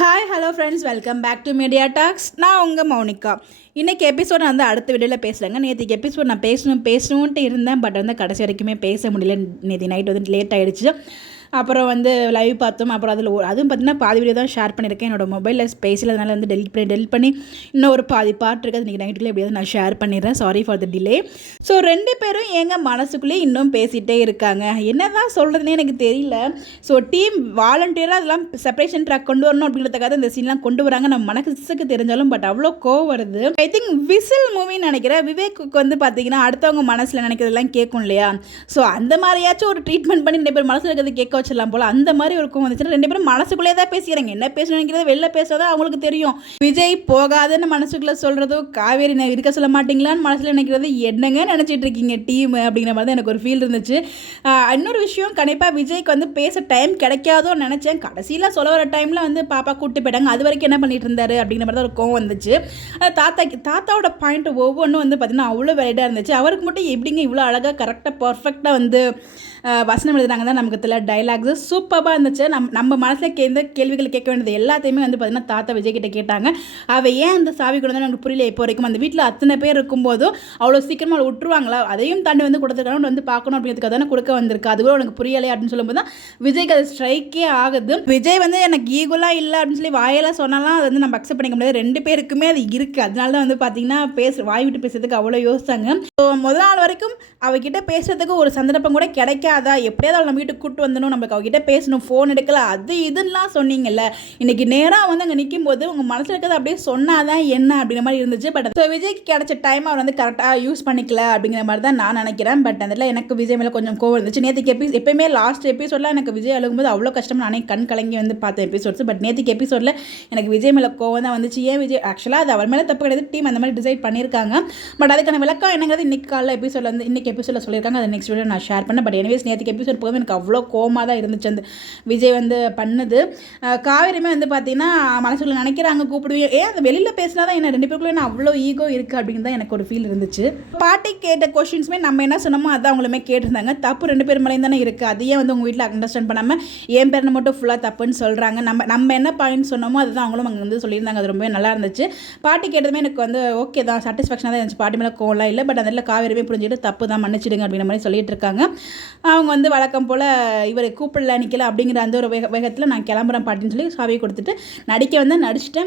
Hi hello friends, welcome back to media talks. நான் உங்கள் மௌனிகா. இன்றைக்கி எபிசோட் நான் வந்து அடுத்த வீடியோவில் பேசுகிறேங்க. நேற்றுக்கு எபிசோட் நான் பேசணுன்ட்டு இருந்தேன், பட் வந்து கடைசி வரைக்குமே பேச முடியல. நேற்று நைட் வந்து லேட் ஆகிடுச்சு. அப்புறம் வந்து லைவ் பார்த்தோம். அப்புறம் அதுவும் பார்த்திங்கன்னா பாதி வீடியோ தான் ஷேர் பண்ணியிருக்கேன். என்னோட மொபைலில் ஸ்பேஸில் அதனால் வந்து டெலிட் பண்ணி இன்னும் ஒரு பாதி பார்ட் இருக்குது. இன்றைக்கி நைட்டுக்குள்ளே எப்படியாவது நான் ஷேர் பண்ணிடுறேன். Sorry for the delay. So 2 பேரும் எங்கள் மனசுக்குள்ளேயே இன்னும் பேசிகிட்டே இருக்காங்க. என்ன தான் சொல்கிறதுனே எனக்கு தெரியல. ஸோ டீம் வாலண்டியராக அதெல்லாம் செப்பரேஷன் ட்ராக் கொண்டு வரணும் அப்படின்றதுக்காக இந்த சீன்லாம் கொண்டு வராங்க. நம்ம மனசுக்கு தெரிஞ்சாலும் பட் அவ்வளோ கோவம் வருது. ஐ திங்க் விசில் மூவின்னு நினைக்கிறேன். விவேக்கு வந்து பார்த்திங்கன்னா அடுத்தவங்க மனசில் நினைக்கிறதெல்லாம் கேட்கும் இல்லையா? ஸோ அந்த மாதிரியாச்சும் ஒரு ட்ரீட்மெண்ட் பண்ணி 2 பேர் மனசில் இருக்கிறது கேட்க வச்சிடலாம் போல். அந்த மாதிரி இருக்கும் வந்துச்சுன்னா 2 பேரும் மனசுக்குள்ளே தான் பேசிக்கிறாங்க. என்ன பேசணும் நினைக்கிறது வெளில பேசுறதா அவங்களுக்கு தெரியும். விஜய் போகாதுன்னு மனசுக்குள்ளே சொல்கிறதோ, காவேரி இருக்க சொல்ல மாட்டீங்களான்னு மனசில் நினைக்கிறது, என்னங்க நினச்சிட்டு இருக்கீங்க டீம் அப்படிங்கிற மாதிரி தான் எனக்கு ஒரு ஃபீல் இருந்துச்சு. இன்னொரு விஷயம், கண்டிப்பாக விஜய்க்கு வந்து பேச டைம் கிடைக்காதோன்னு நினச்சேன். கடைசியில் சொல்ல வர டைமில் வந்து பாப்பா கூப்பிட்டு போயிட்டாங்க. அது வரைக்கும் என்ன பண்ணிட்டு இருந்தாரு அப்படிங்கிற மாதிரி தான் ஒரு கோவம் வந்துச்சு. தாத்தாவோட பாயிண்ட் ஒவ்வொன்றும் வந்து பார்த்திங்கன்னா அவ்வளோ வெரைட்டாக இருந்துச்சு. அவருக்கு மட்டும் எப்படிங்க இவ்வளோ அழகாக கரெக்டாக பர்ஃபெக்டாக வந்து வசனம் எழுதுனாங்க தான் நமக்கு தெரியல. டைலாக்ஸு சூப்பராக இருந்துச்சு. நம்ம மனசில் எந்த கேள்விகள் கேட்க வேண்டியது எல்லாத்தையுமே வந்து பார்த்திங்கன்னா தாத்தா விஜய் கிட்ட கேட்டாங்க. அவள் ஏன் அந்த சாவி கொண்டு வந்து எனக்கு புரியல. இப்போ வரைக்கும் அந்த வீட்டில் அத்தனை பேர் இருக்கும்போதும் அவ்வளோ சீக்கிரமாக அவளை விட்டுருவாங்களா, அதையும் தாண்டி வந்து கொடுத்துருக்காங்க, வந்து பார்க்கணும் அப்படிங்கிறதுக்காக தானே கொடுக்க வந்திருக்கு. அது கூட உனக்கு புரியலை அப்படின்னு சொல்லும்போது தான் விஜய்க்கு அது ஸ்ட்ரைக்கே ஆகுது. விஜய் வந்து எனக்கு ஈகுவலாக இல்லை அப்படின்னு சொல்லி வாயெல்லாம் சொன்னாலாம் அது வந்து நம்ம அக்செப்ட் பண்ணிக்க முடியாது. 2 பேருக்குமே அது இருக்குது. அதனால தான் வந்து பார்த்திங்கன்னா வாய் விட்டு பேசுறதுக்கு அவ்வளோ யோசிச்சாங்க. ஸோ முதல் நாள் வரைக்கும் அவகிட்ட பேசுறதுக்கு ஒரு சந்தர்ப்பம் கூட கிடைக்காதா, எப்படியாவது நம்ம வீட்டுக்கு கூப்பிட்டு வந்துடும், நம்மளுக்கு அவகிட்ட பேசணும், ஃபோன் எடுக்கல, அது இதுன்னெலாம் சொன்னீங்கல்ல. இன்றைக்கி நேராக வந்து அங்கே நிற்கும் போது உங்கள் மனசில் இருக்கிறது அப்படியே சொன்னாதான் என்ன அப்படிங்கிற மாதிரி இருந்துச்சு. பட் ஸோ விஜய்க்கு கிடைச்ச டைம் அவர் வந்து கரெக்டாக யூஸ் பண்ணிக்கல அப்படிங்கிற மாதிரி தான் நான் நினைக்கிறேன். பட் அதில் எனக்கு விஜய் மேலே கொஞ்சம் கோவம் இருந்துச்சு. நேற்றுக்கு எப்பயுமே லாஸ்ட் எபிசோடில் எனக்கு விஜய் அழுகும்போது அவ்வளோ கஷ்டம், நானே கண் கலங்கி வந்து பார்த்தேன் எபிசோட்ஸ். பட் நேற்றுக்கு எபிசோடில் எனக்கு விஜய் மேலே கோவம் தான் வந்துச்சு. ஏன் விஜய், ஆக்சுவலாக அது அவர் மேலே தப்பு கிடையாது, டீம் அந்த மாதிரி டிசைட் பண்ணியிருக்காங்க. பட் அதுக்கான விளக்கம் என்னங்கிறது இன்னைக்கு காலையில் எபிசோடில் வந்து இன்னைக்கு எபிசோடில் சொல்லியிருக்காங்க. அதை நெக்ஸ்ட் வீடியோ நான் ஷேர் பண்ணேன். பட் எனிவேஸ் நேற்றுக்கு எபிசோட் போகும்போது எனக்கு அவ்வளோ கோவமாக தான் இருந்துச்சு அந்த விஜய் வந்து பண்ணது. காவேரியுமே வந்து பார்த்தீங்கன்னா மனசுக்குள்ள நினைக்கிறாங்க கூப்பிடுவேன், ஏன் அந்த வெளியில் பேசினா தான் என்ன 2 பேருக்குள்ளே நான் அவ்வளோ ஈகோ இருக்குது அப்படின்னு தான் எனக்கு ஒரு ஃபீல் இருந்துச்சு. பாட்டி கேட்ட கொஷின்ஸுமே நம்ம என்ன சொன்னோமோ அதான் அவங்களுமே கேட்டிருந்தாங்க. தப்பு 2 பேர் மேலேயும் தானே இருக்குது. அதையே வந்து உங்கள் வீட்டில் அண்டர்ஸ்டாண்ட் பண்ணாமல் என் பேரை மட்டும் ஃபுல்லாக தப்புன்னு சொல்கிறாங்க. நம்ம என்ன பாயிண்ட் சொன்னோமோ அதுதான் அவங்களும் அங்கே வந்து சொல்லியிருந்தாங்க. அது ரொம்பவே நல்லா இருந்துச்சு. பாட்டி கேட்டதுமே எனக்கு வந்து ஓகே தான், சாட்டிஸ்ஃபேக்ஷனாக தான் இருந்துச்சு. பாட்டி மேலே கோவலாம் இல்லை. பட் அதில் காவேரியுமே புரிஞ்சுட்டு தப்பு தான், மன்னிச்சிடுங்க அப்படிங்கிற மாதிரி சொல்லிட்டு இருக்காங்க. அவங்க வந்து வழக்கம் போல் இவர் கூப்பிடல நிற்கல அப்படிங்கிற அந்த ஒரு வேகத்தில் நான் கிளம்புறேன் பாட்டின்னு சொல்லி சாவியை கொடுத்துட்டு நடிக்க வந்து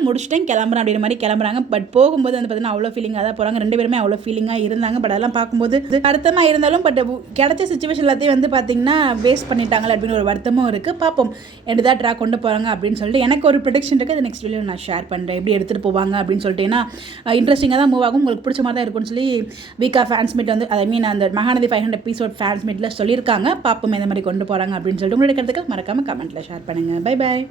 முடிச்சிட்டேன் கிளம்புறேன் அப்படிங்கிற மாதிரி கிளம்புறாங்க. பட் போகும்போது வந்து பார்த்தீங்கன்னா அவ்வளோ ஃபீலிங்காக தான் போகிறாங்க. 2 பேருமே அவ்வளோ ஃபீலிங்காக இருந்தாங்க. பட் அதெல்லாம் பார்க்கும்போது வருத்தமாக இருந்தாலும் பட் கிடைச்ச சுச்சுவேஷன் எல்லாத்தையும் வந்து பார்த்திங்கன்னா வேஸ்ட் பண்ணிட்டாங்களே அப்படின்னு ஒரு வருத்தமும் இருக்குது. பார்ப்போம் எடுதான் ட்ராக் கொண்டு போகிறாங்க அப்படின்னு சொல்லிட்டு எனக்கு ஒரு ப்ரெடிக்ஷன் இருக்குது. அது நெக்ஸ்ட் வீடியோ நான் ஷேர் பண்ணுறேன், எப்படி எடுத்துகிட்டு போவாங்க அப்படின்னு சொல்லிட்டு. ஏன்னா இன்ட்ரெஸ்டிங்காக தான் மூவ் ஆகும், உங்களுக்கு பிடிச்ச மாதிரி தான் இருக்கும்னு சொல்லி வீக்கா ஃபேன்ஸ் மீட் வந்து ஐ மீன் அந்த மகாநதி 500 எபிசோட் ஃபேன்ஸ் மீட்டில் சொல்லியிருக்காங்க. பார்ப்போம் இந்த மாதிரி கொண்டு போகிறாங்க அப்படின்னு சொல்லிட்டு. உங்களுடைய கருத்துக்கள் மறக்காமல் கமெண்ட்டில் ஷேர் பண்ணுங்கள். Bye bye.